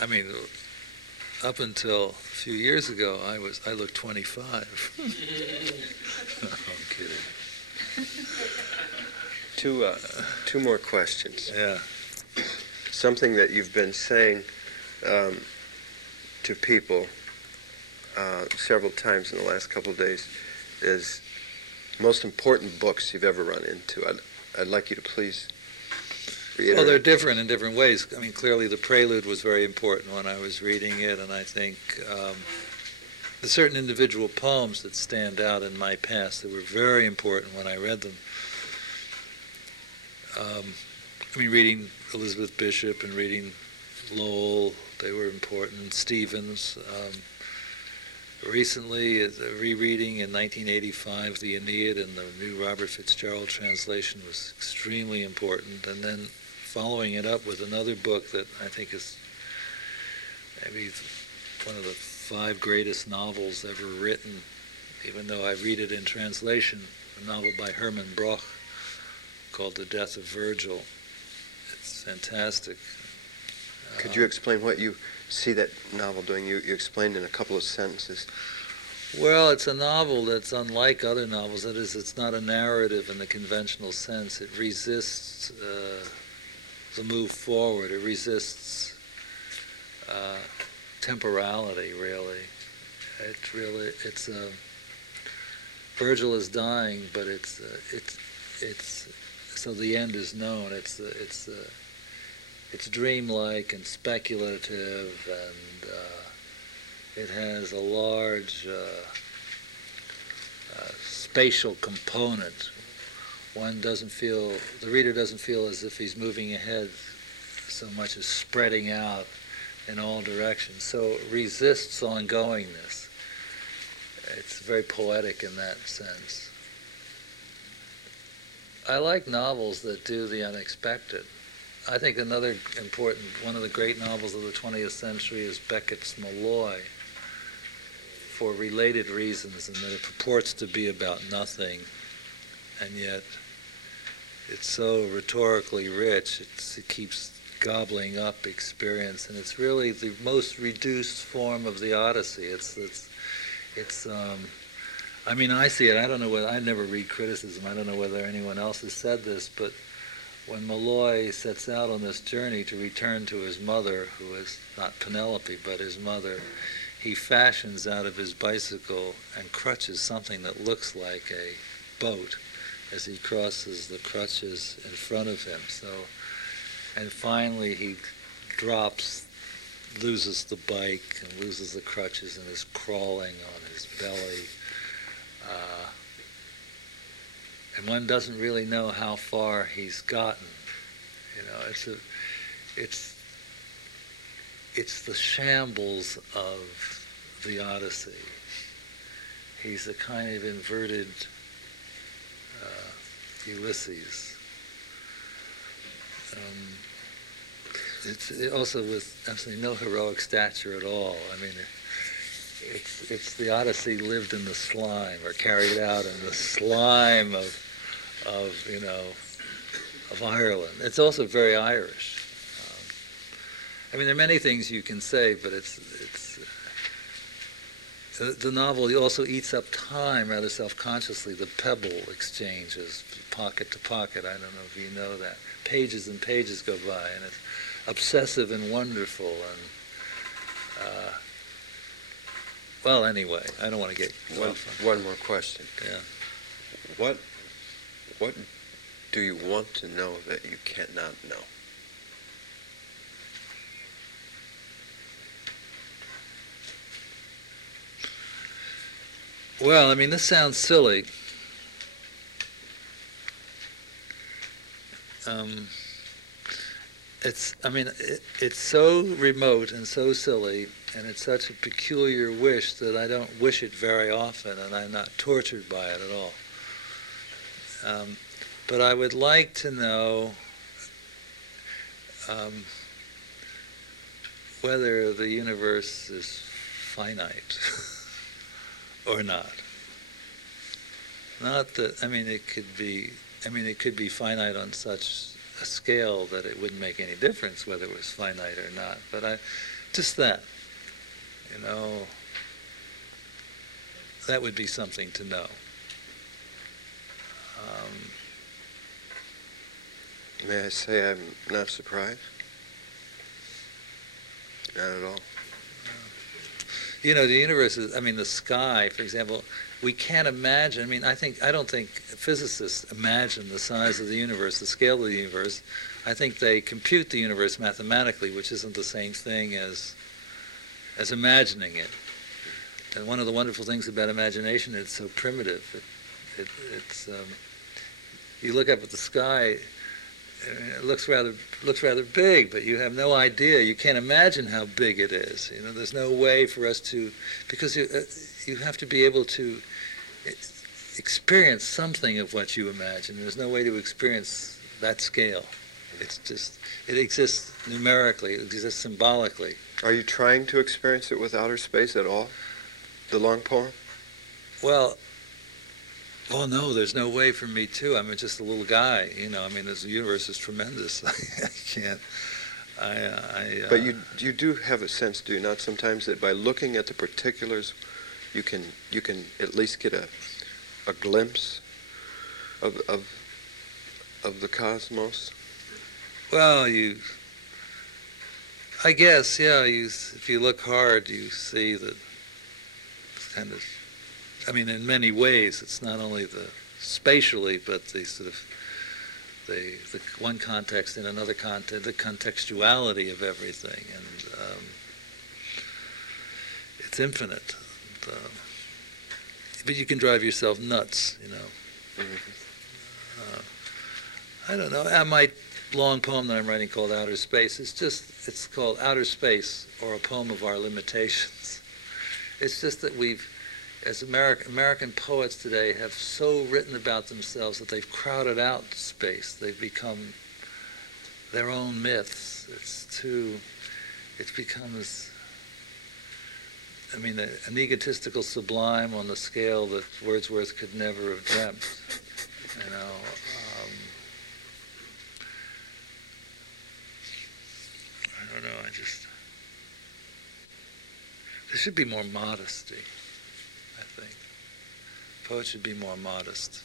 I mean, up until a few years ago, I looked 25. No, I'm kidding. Two more questions. Yeah. Something that you've been saying to people several times in the last couple of days is most important books you've ever run into. I'd like you to please reiterate. Well, they're different in different ways. I mean, clearly the Prelude was very important when I was reading it, and I think there's certain individual poems that stand out in my past that were very important when I read them. I mean, reading Elizabeth Bishop and reading Lowell, they were important. Stevens. Recently, rereading in 1985 the Aeneid and the new Robert Fitzgerald translation was extremely important. And then following it up with another book that I think is maybe one of the 5 greatest novels ever written, even though I read it in translation, a novel by Hermann Broch called The Death of Virgil. It's fantastic. Could you explain what you see that novel doing? You explained in a couple of sentences. Well, it's a novel that's unlike other novels. That is, it's not a narrative in the conventional sense. It resists the move forward. It resists temporality, really. It's Virgil is dying, but it's so the end is known. It's dreamlike and speculative, and it has a large spatial component. The reader doesn't feel as if he's moving ahead so much as spreading out in all directions. So it resists ongoingness. It's very poetic in that sense. I like novels that do the unexpected. I think another important, one of the great novels of the 20th century is Beckett's Malloy, for related reasons, and that it purports to be about nothing, and yet it's so rhetorically rich, it keeps gobbling up experience, and it's really the most reduced form of the Odyssey. I mean, I see it. I don't know whether, I never read criticism. I don't know whether anyone else has said this, but when Malloy sets out on this journey to return to his mother, who is not Penelope, but his mother, he fashions out of his bicycle and crutches something that looks like a boat as he crosses the crutches in front of him. And finally he loses the bike and loses the crutches and is crawling on his belly. And one doesn't really know how far he's gotten. You know, it's the shambles of the Odyssey. He's a kind of inverted Ulysses. It's also with absolutely no heroic stature at all. I mean, it's the Odyssey lived in the slime, or carried out in the slime of Ireland. It's also very Irish. I mean, there are many things you can say, but the novel also eats up time rather self-consciously. The pebble exchanges, pocket to pocket. I don't know if you know that. Pages and pages go by, and it's obsessive and wonderful. And well, anyway, I don't want to get one more question. Yeah. What do you want to know that you cannot know? Well, I mean, this sounds silly. It's so remote and so silly, and it's such a peculiar wish that I don't wish it very often, and I'm not tortured by it at all. But I would like to know whether the universe is finite or not. Not that, it could be finite on such a scale that it wouldn't make any difference whether it was finite or not. But Just that, you know, that would be something to know. May I say I'm not surprised? Not at all. You know, the universe is, I mean, the sky, for example, we can't imagine, I mean, I don't think physicists imagine the size of the universe, the scale of the universe. I think they compute the universe mathematically, which isn't the same thing as imagining it. And one of the wonderful things about imagination, it's so primitive. It's you look up at the sky, it looks rather big, but you have no idea. You can't imagine how big it is. You know, there's no way for us to, because you have to be able to experience something of what you imagine. There's no way to experience that scale. It's just, it exists numerically, it exists symbolically. Are you trying to experience it with outer space at all? The long poem? Well, no, there's no way for me to. I'm just a little guy, you know. I mean, the universe is tremendous. I can't. But you do have a sense, do you not, sometimes that by looking at the particulars, you can at least get a glimpse of the cosmos? Well, I guess, yeah. If you look hard, you see that it's kind of. I mean, in many ways, it's not only the spatially, but the sort of the one context in another context, the contextuality of everything, and it's infinite. But you can drive yourself nuts, you know. Mm-hmm. I don't know. My long poem that I'm writing called Outer Space, it's called Outer Space, or a Poem of Our Limitations. It's just that we've, as American poets today, have so written about themselves that they've crowded out space. They've become their own myths. It's become this, I mean, an egotistical sublime on the scale that Wordsworth could never have dreamt. You know, I don't know. There should be more modesty. I think poets should be more modest.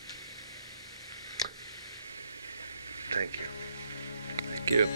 Thank you. Thank you.